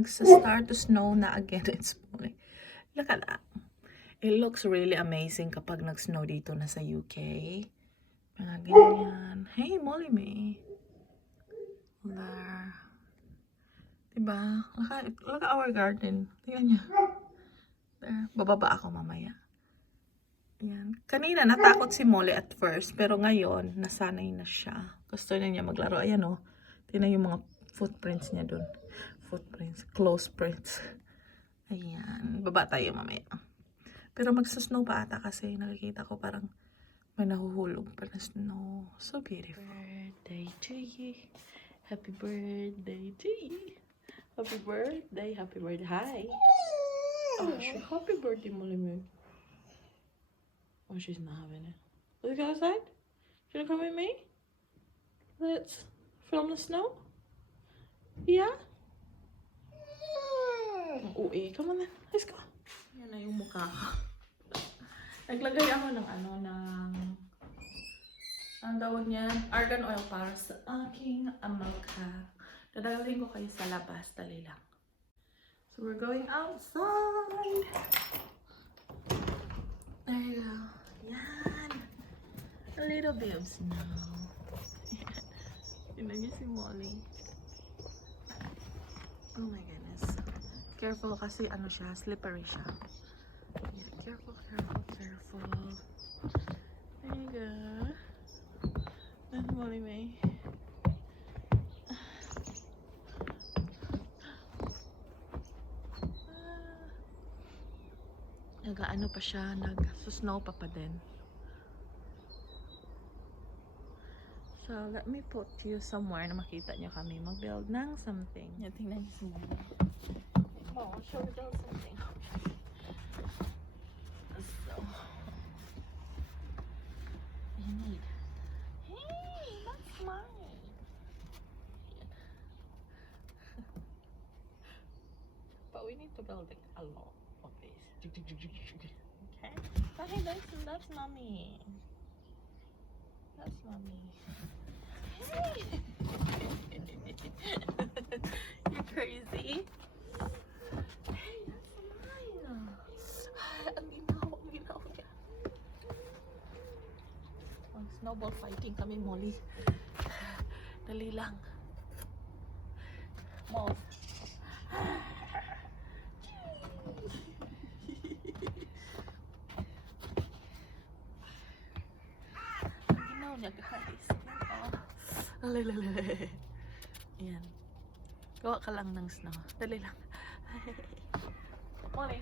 nag-start to snow na again. It's falling. Look at that. It looks really amazing kapag nag-snow dito na sa UK. Mga ganyan. Hey, Molly May. There. Diba? Look at our garden. Tingnan niya. There. Bababa ako mamaya. Yan. Kanina, natakot si Molly at first. Pero ngayon, nasanay na siya. Gusto na niya maglaro. Ayan o. Tingnan yung mga footprints niya dun. Footprints. Close prints. Ayan. Baba tayo mamaya. Pero magsasnow pa ata kasi nakikita ko parang may nahuhulog pa na snow. So beautiful. Birthday to you. Happy birthday to you. Happy birthday. Happy birthday. Hi. Oh, happy birthday, Molly. Oh, she's not having it. Let's go outside. You wanna come with me? Let's film the snow. Yeah? Oh, come on then. Let's go. Yan na yung mukha ko. Naglagay ako ng ang tawag niya, argan oil para sa aking mukha. Dadalhin ko kayo sa labas. Dali lang. So we're going outside. There you go. Yan. A little bit of snow. Tignan niyo si Molly. Oh my goodness. Careful kasi ano siya, slippery siya. Yeah, careful, careful, careful. There you go. That's Molly May. Nag-ano pa siya, nag-snow pa din. So, let me put you somewhere na makita niyo kami mag-build ng something. Yan, tingnan niyo si Molly. Oh, I'll show you build something. So, you need. Hey, that's mine. But we need to build like a lot of this. Okay? But hey, that's mommy. That's mommy. Hey! You're crazy. Hey, that's mine. Ang ginaw niya. Snowball fighting kami, Molly. Dali lang. Mo. Niya guys. Lalala. Ayan. Gawa ka lang ng snow. Dali lang. Molly.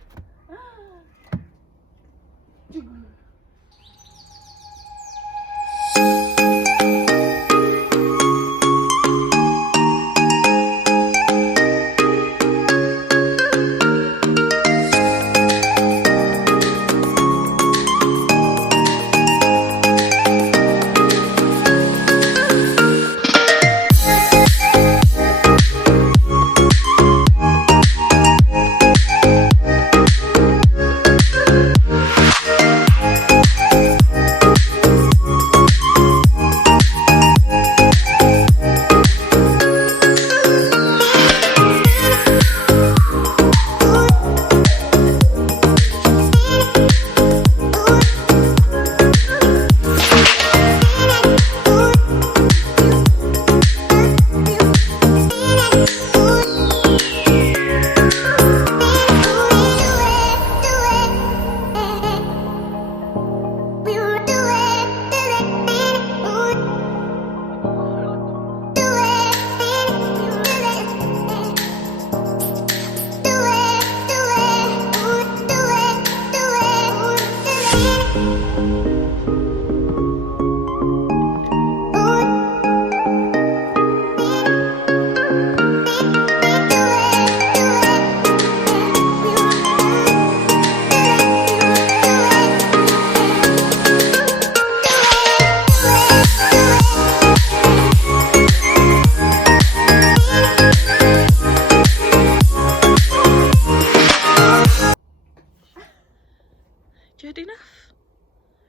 You had enough?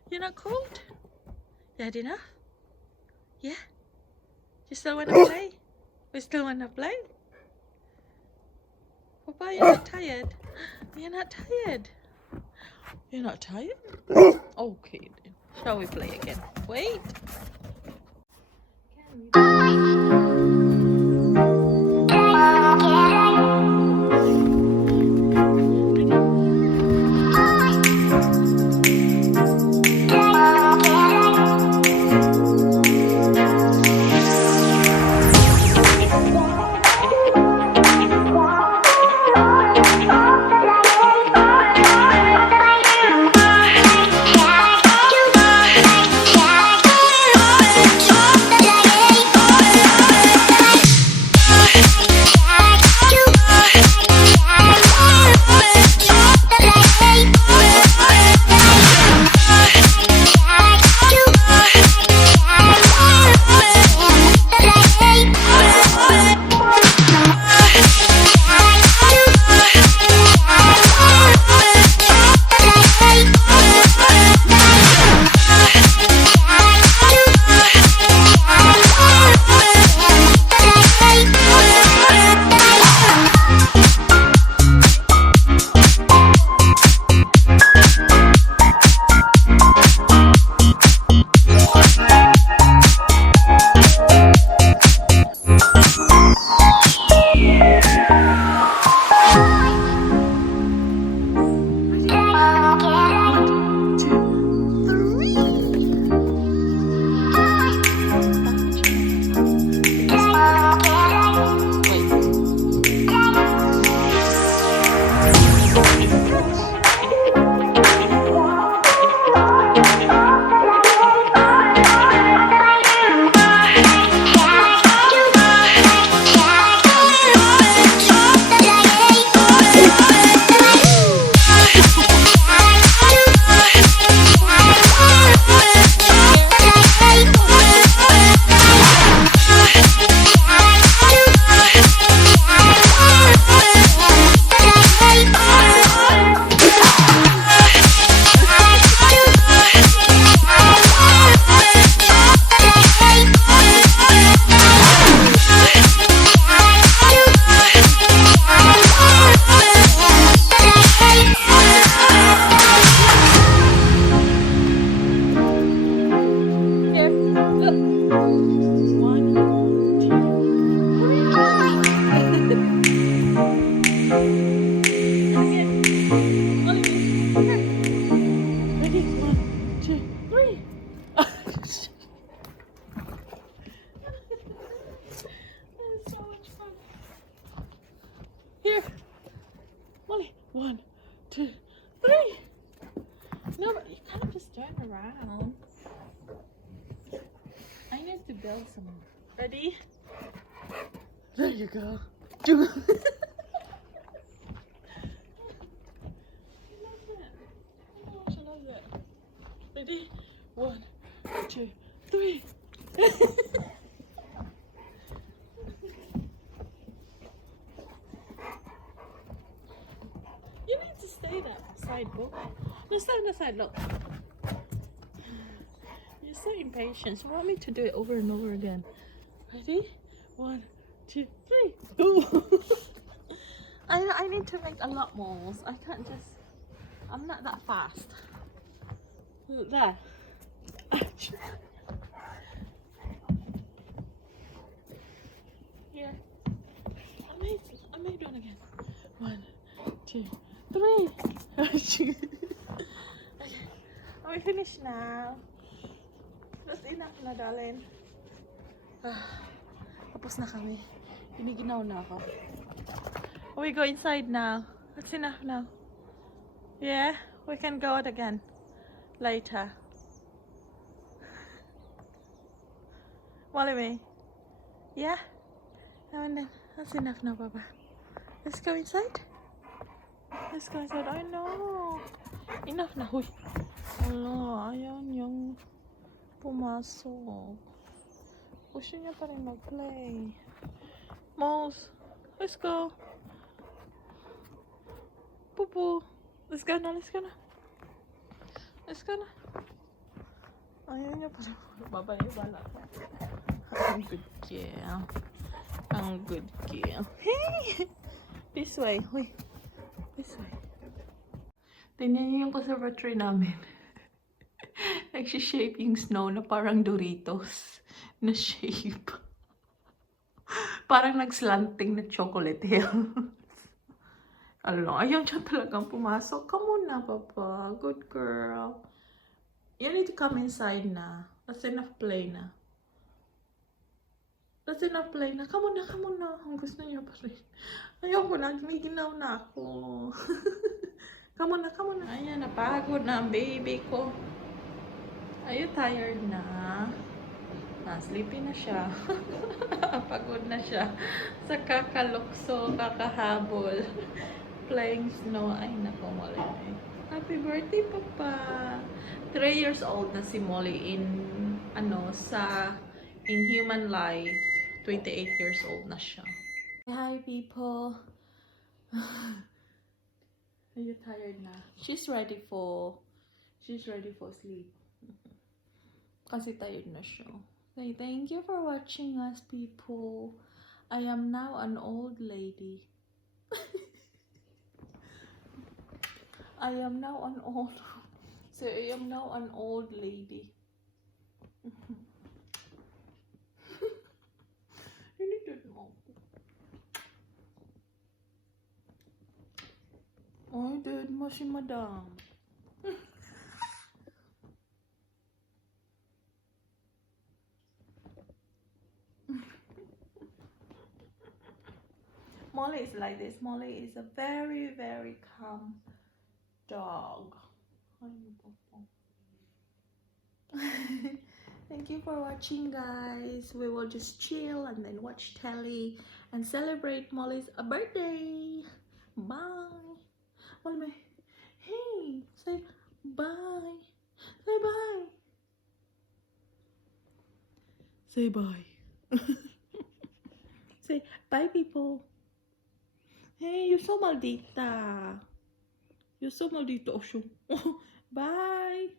You're not cold? You had enough? Yeah? You still wanna play? We still wanna play? Papa, you're not tired. You're not tired. You're not tired? Okay then. Shall we play again? Wait. Here. Molly. 1, 2, 3. No, but you can't just turn around. I need to build some. Ready? There you go. I love it. Oh, I love it. Ready? 1, 2, 3. You need to stay that side, book. No, stay on the side, look. You're so impatient. You want me to do it over and over again. Ready? 1, 2, 3. Ooh. I need to make a lot more. I can't just. I'm not that fast. Look there. Here. I made one again. 1, 2, 3. Okay. Are we finished now? That's enough na, darling. Tapos na kami. Giniginaw na ako. We go inside now. That's enough now. Yeah, we can go out again later. Molly me. Yeah? Now and then. That's enough now, Papa. Let's go inside. Let's go inside. I know. Enough na. Huy. Wala. Ayaw niyang pumasok. Gusto niya pa rin mag-play. Mouse. Let's go. Poo-poo. Let's go na. Let's go na. Let's go na. Ayaw niya pa rin. Babalik-bala. Ang good girl. Ang good girl. Hey! This way. Uy. This way. Tingnan niyo yung conservatory namin. Nagsishape yung snow na parang Doritos na shape. Parang nagslanting na chocolate hill. Ano, ayaw siya talagang pumasok. Come on na, Papa. Good girl. You need to come inside na. That's enough play na. That's enough play na. Come on na, come on na. Ang gusto niya pa rin. Ayaw ko na. May ginaw na ako. Come on na, come on na. Ayan, napagod na ang baby ko. Are you tired na? Sleepy na siya. Pagod na siya. Sa kakalukso, kakahabol. Playing snow. Ay, nako, Molly. Happy birthday, Papa. 3 years old na si Molly in human life. 28 years old na siya. Hi, people. Are you tired na? She's ready for sleep. Kasi tired na siya. Okay, thank you for watching us, people. I am now an old lady. I am now an old lady. You need to know. Ay, dead mo si Madam. Molly is like this. Molly is a very, very calm dog. Thank you for watching, guys. We will just chill and then watch telly and celebrate Molly's birthday. Bye. Molly, hey, say bye. Say bye. Say bye. Say bye, people. Hey, you're so maldita. You're so maldita, Osho. Bye.